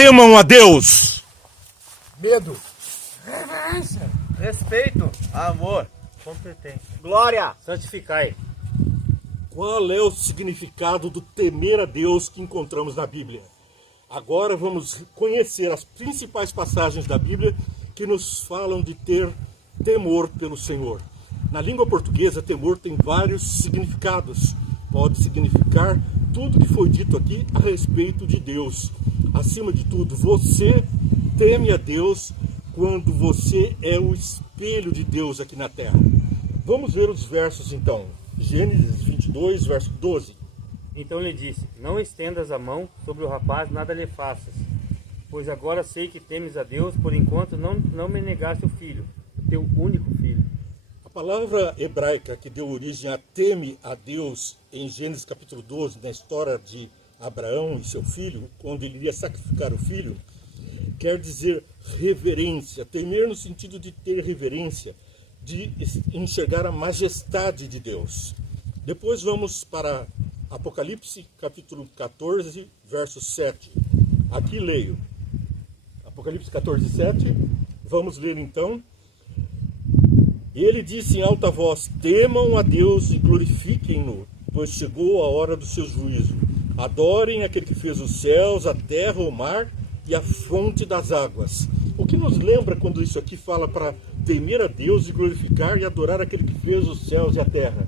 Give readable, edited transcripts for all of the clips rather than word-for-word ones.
Temam a Deus. Medo. Reverência. Respeito. Amor. Competência. Glória. Santificai. Qual é o significado do temer a Deus que encontramos na Bíblia? Agora vamos conhecer as principais passagens da Bíblia que nos falam de ter temor pelo Senhor. Na língua portuguesa, temor tem vários significados. Pode significar tudo que foi dito aqui a respeito de Deus. Acima de tudo, você teme a Deus quando você é o espelho de Deus aqui na terra. Vamos ver os versos então. Gênesis 22, verso 12. Então lhe disse: não estendas a mão sobre o rapaz, nada lhe faças. Pois agora sei que temes a Deus, por enquanto não me negaste o filho, o teu único filho. A palavra hebraica que deu origem a teme a Deus em Gênesis capítulo 12, na história de Abraão e seu filho, quando ele iria sacrificar o filho, quer dizer reverência. Temer no sentido de ter reverência, de enxergar a majestade de Deus. Depois vamos para Apocalipse capítulo 14, verso 7. Aqui leio. Apocalipse 14, 7. Vamos ler então. Ele disse em alta voz: temam a Deus e glorifiquem-no, pois chegou a hora do seu juízo. Adorem aquele que fez os céus, a terra, o mar e a fonte das águas. O que nos lembra quando isso aqui fala para temer a Deus e glorificar e adorar aquele que fez os céus e a terra?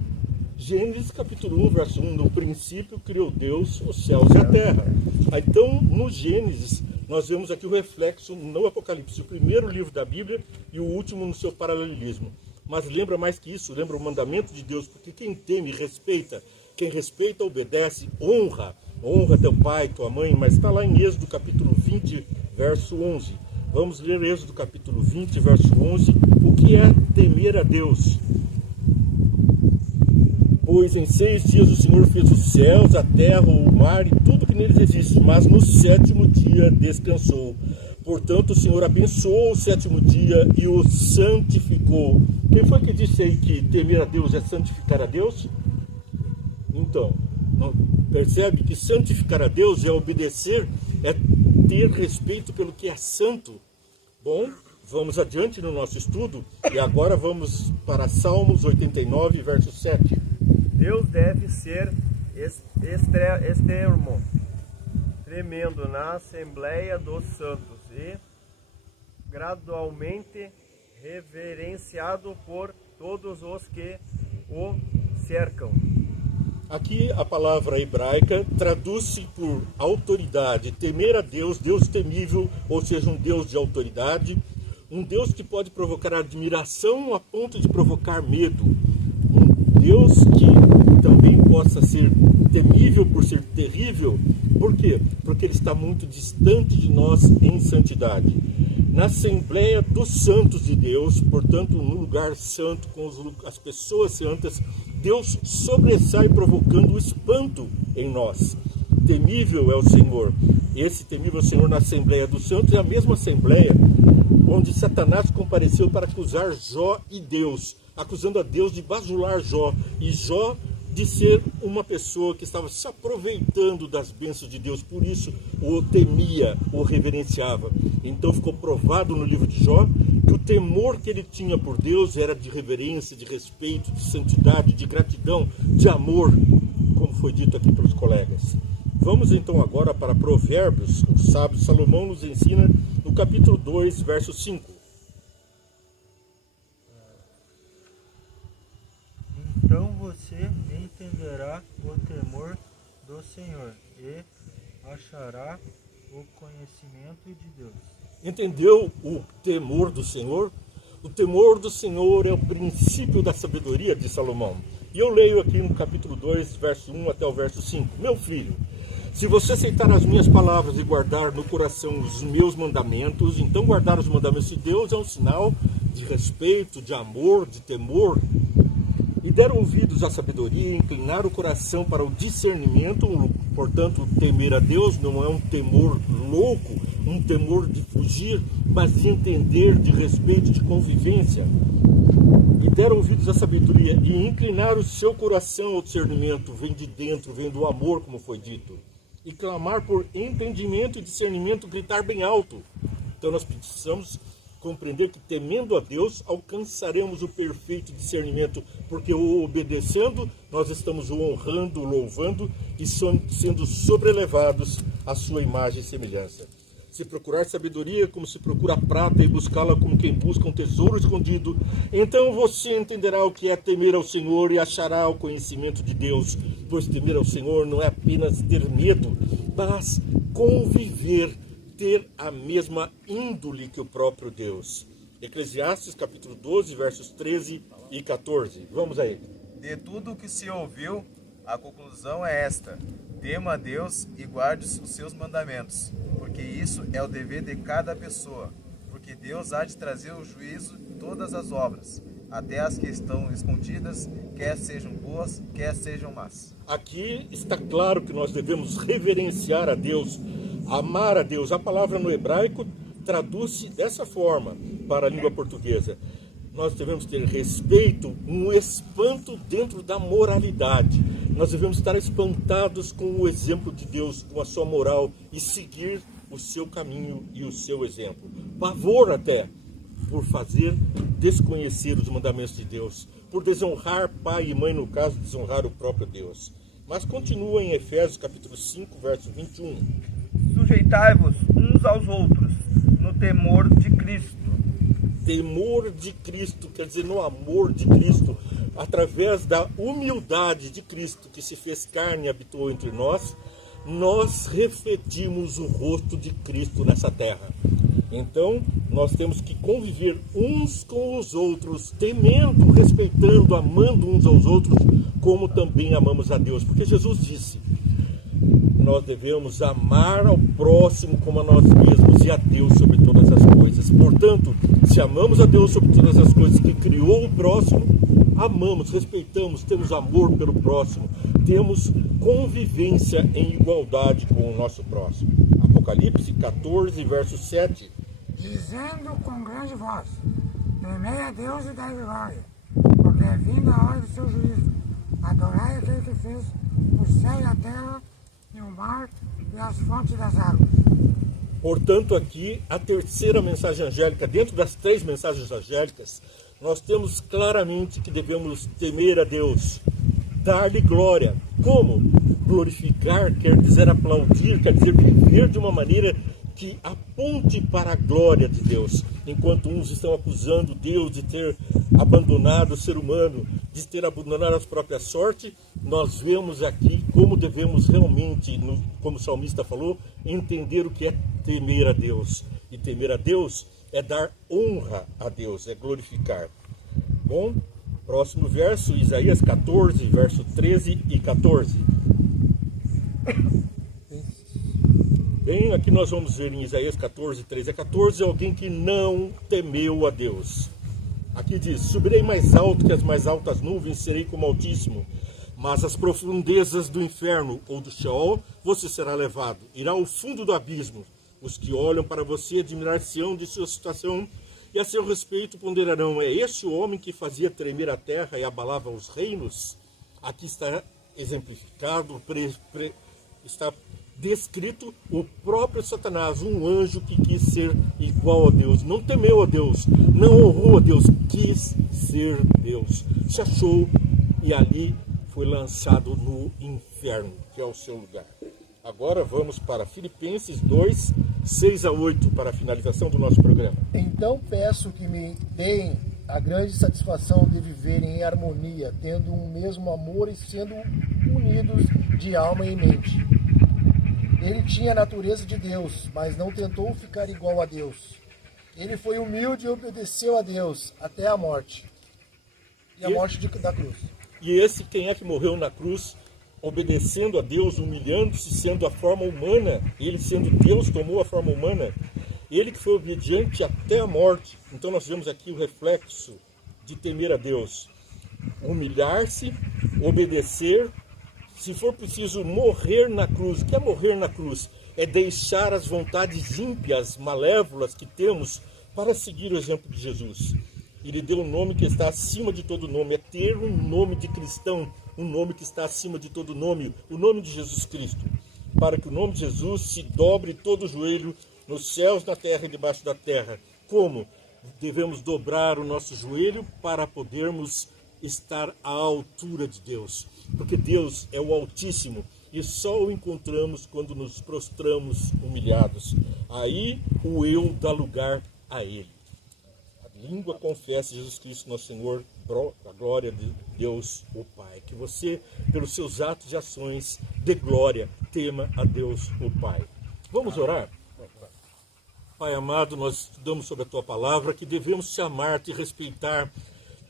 Gênesis capítulo 1, verso 1, no princípio criou Deus os céus e a terra. Então, no Gênesis, nós vemos aqui o reflexo no Apocalipse, o primeiro livro da Bíblia e o último no seu paralelismo. Mas lembra mais que isso, lembra o mandamento de Deus, porque quem teme, respeita. Quem respeita, obedece, honra. Honra teu pai, tua mãe, mas está lá em Êxodo capítulo 20, verso 11. Vamos ler Êxodo capítulo 20, verso 11. O que é temer a Deus? Pois em 6 dias o Senhor fez os céus, a terra, o mar e tudo que neles existe, mas no 7º dia descansou. Portanto, o Senhor abençoou o 7º dia e o santificou. Quem foi que disse aí que temer a Deus é santificar a Deus? Então, percebe que santificar a Deus é obedecer, é ter respeito pelo que é santo. Bom, vamos adiante no nosso estudo e agora vamos para Salmos 89, verso 7. Deus deve ser extremo, tremendo na Assembleia dos Santos e gradualmente reverenciado por todos os que o cercam. Aqui a palavra hebraica traduz-se por autoridade, temer a Deus, Deus temível, ou seja, um Deus de autoridade, um Deus que pode provocar admiração a ponto de provocar medo, um Deus que também possa ser temível por ser terrível. Por quê? Porque ele está muito distante de nós em santidade. Na Assembleia dos Santos de Deus, portanto, no lugar santo, com as pessoas santas, Deus sobressai provocando o espanto em nós. Temível é o Senhor. Esse temível Senhor na Assembleia dos Santos é a mesma Assembleia onde Satanás compareceu para acusar Jó e Deus, acusando a Deus de bajular Jó, e Jó de ser uma pessoa que estava se aproveitando das bênçãos de Deus, por isso o temia, o reverenciava. Então ficou provado no livro de Jó que o temor que ele tinha por Deus era de reverência, de respeito, de santidade, de gratidão, de amor, como foi dito aqui pelos colegas. Vamos então agora para Provérbios. O sábio Salomão nos ensina no capítulo 2, verso 5. Então você entenderá o temor do Senhor e achará o conhecimento de Deus. Entendeu o temor do Senhor? O temor do Senhor é o princípio da sabedoria de Salomão. E eu leio aqui no capítulo 2, verso 1 até o verso 5. Meu filho, se você aceitar as minhas palavras e guardar no coração os meus mandamentos, então guardar os mandamentos de Deus é um sinal de respeito, de amor, de temor. E der ouvidos à sabedoria, inclinar o coração para o discernimento, portanto, temer a Deus não é um temor louco, um temor de fugir, mas de entender, de respeito, de convivência. E der ouvidos à sabedoria e inclinar o seu coração ao discernimento, vem de dentro, vem do amor, como foi dito. e clamar por entendimento e discernimento, gritar bem alto. Então nós precisamos compreender que, temendo a Deus, alcançaremos o perfeito discernimento, porque o obedecendo, nós estamos o honrando, o louvando e sendo sobrelevados à sua imagem e semelhança. Se procurar sabedoria como se procura prata e buscá-la como quem busca um tesouro escondido, então você entenderá o que é temer ao Senhor e achará o conhecimento de Deus, pois temer ao Senhor não é apenas ter medo, mas conviver, ter a mesma índole que o próprio Deus. Eclesiastes capítulo 12, versos 13 e 14. Vamos aí. De tudo o que se ouviu, a conclusão é esta: tema a Deus e guarde os seus mandamentos, porque isso é o dever de cada pessoa, porque Deus há de trazer o juízo de todas as obras, até as que estão escondidas, quer sejam boas, quer sejam más. Aqui está claro que nós devemos reverenciar a Deus, amar a Deus. A palavra no hebraico traduz-se dessa forma para a língua portuguesa. Nós devemos ter respeito, um espanto dentro da moralidade. Nós devemos estar espantados com o exemplo de Deus, com a sua moral, e seguir o seu caminho e o seu exemplo. Pavor até por fazer desconhecer os mandamentos de Deus, por desonrar pai e mãe, no caso, desonrar o próprio Deus. Mas continua em Efésios capítulo 5, verso 21. Sujeitai-vos uns aos outros no temor de Cristo. Temor de Cristo, quer dizer, no amor de Cristo, através da humildade de Cristo, que se fez carne e habitou entre nós, nós refletimos o rosto de Cristo nessa terra. Então, nós temos que conviver uns com os outros, temendo, respeitando, amando uns aos outros, como também amamos a Deus. Porque Jesus disse, nós devemos amar ao próximo como a nós mesmos e a Deus sobre todas as coisas. Portanto, se amamos a Deus sobre todas as coisas que criou o próximo, amamos, respeitamos, temos amor pelo próximo, temos convivência em igualdade com o nosso próximo. Apocalipse 14, verso 7. Dizendo com grande voz, temei a Deus e dai glória, porque é vinda a hora do seu juízo. Adorai aquele que fez o céu e a terra, e o mar e as fontes das águas. Portanto, aqui, a terceira mensagem angélica, dentro das três mensagens angélicas, nós temos claramente que devemos temer a Deus, dar-lhe glória. Como? Glorificar quer dizer aplaudir, quer dizer viver de uma maneira que aponte para a glória de Deus. Enquanto uns estão acusando Deus de ter abandonado o ser humano, de ter abandonado a própria sorte, nós vemos aqui como devemos realmente, como o salmista falou, entender o que é temer a Deus. E temer a Deus é dar honra a Deus, é glorificar. Bom, próximo verso, Isaías 14, verso 13 e 14. Bem, aqui nós vamos ver em Isaías 14, 13 a 14, alguém que não temeu a Deus. Aqui diz, subirei mais alto que as mais altas nuvens, serei como Altíssimo, mas às profundezas do inferno ou do Sheol você será levado, irá ao fundo do abismo. Os que olham para você admirar-se-ão de sua situação e a seu respeito ponderarão, é este o homem que fazia tremer a terra e abalava os reinos? Aqui está exemplificado, está descrito o próprio Satanás, um anjo que quis ser igual a Deus, não temeu a Deus, não honrou a Deus, quis ser Deus, se achou e ali foi lançado no inferno, que é o seu lugar. Agora vamos para Filipenses 2, 6 a 8, para a finalização do nosso programa. Então peço que me deem a grande satisfação de viverem em harmonia, tendo um mesmo amor e sendo unidos de alma e mente. Ele tinha a natureza de Deus, mas não tentou ficar igual a Deus. Ele foi humilde e obedeceu a Deus até a morte. E a morte da cruz. E esse quem é que morreu na cruz, obedecendo a Deus, humilhando-se, sendo a forma humana, ele sendo Deus, tomou a forma humana, ele que foi obediente até a morte. Então nós vemos aqui o reflexo de temer a Deus. Humilhar-se, obedecer, se for preciso morrer na cruz. O que é morrer na cruz? É deixar as vontades ímpias, malévolas que temos para seguir o exemplo de Jesus. Ele deu um nome que está acima de todo nome, é ter um nome de cristão, um nome que está acima de todo nome, o nome de Jesus Cristo. para que o nome de Jesus se dobre todo o joelho nos céus, na terra e debaixo da terra. Como? Devemos dobrar o nosso joelho para podermos estar à altura de Deus, porque Deus é o Altíssimo e só o encontramos quando nos prostramos humilhados. Aí o eu dá lugar a Ele. A língua confessa Jesus Cristo nosso Senhor, a glória de Deus o Pai. Que você, pelos seus atos e ações, dê glória, tema a Deus o Pai. Vamos orar? Pai amado, nós estudamos sobre a Tua Palavra que devemos te amar, te respeitar,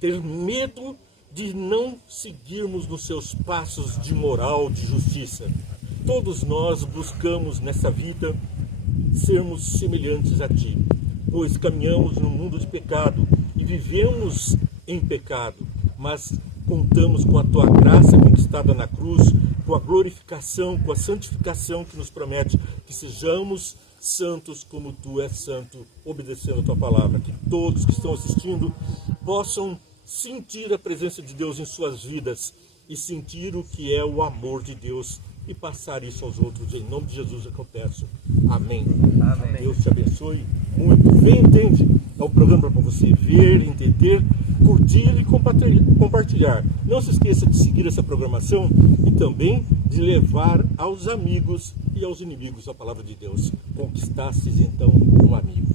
ter medo de não seguirmos nos seus passos de moral, de justiça. Todos nós buscamos nessa vida sermos semelhantes a Ti, pois caminhamos no mundo de pecado e vivemos em pecado, mas contamos com a Tua graça conquistada na cruz, com a glorificação, com a santificação que nos promete que sejamos santos como Tu és santo, obedecendo a Tua palavra. Que todos que estão assistindo possam sentir a presença de Deus em suas vidas e sentir o que é o amor de Deus e passar isso aos outros. Em nome de Jesus é que eu peço. Amém. Amém. Deus te abençoe muito. Vem, entende? É um programa para você ver, entender, curtir e compartilhar. Não se esqueça de seguir essa programação e também de levar aos amigos e aos inimigos a palavra de Deus. Conquistastes então um amigo.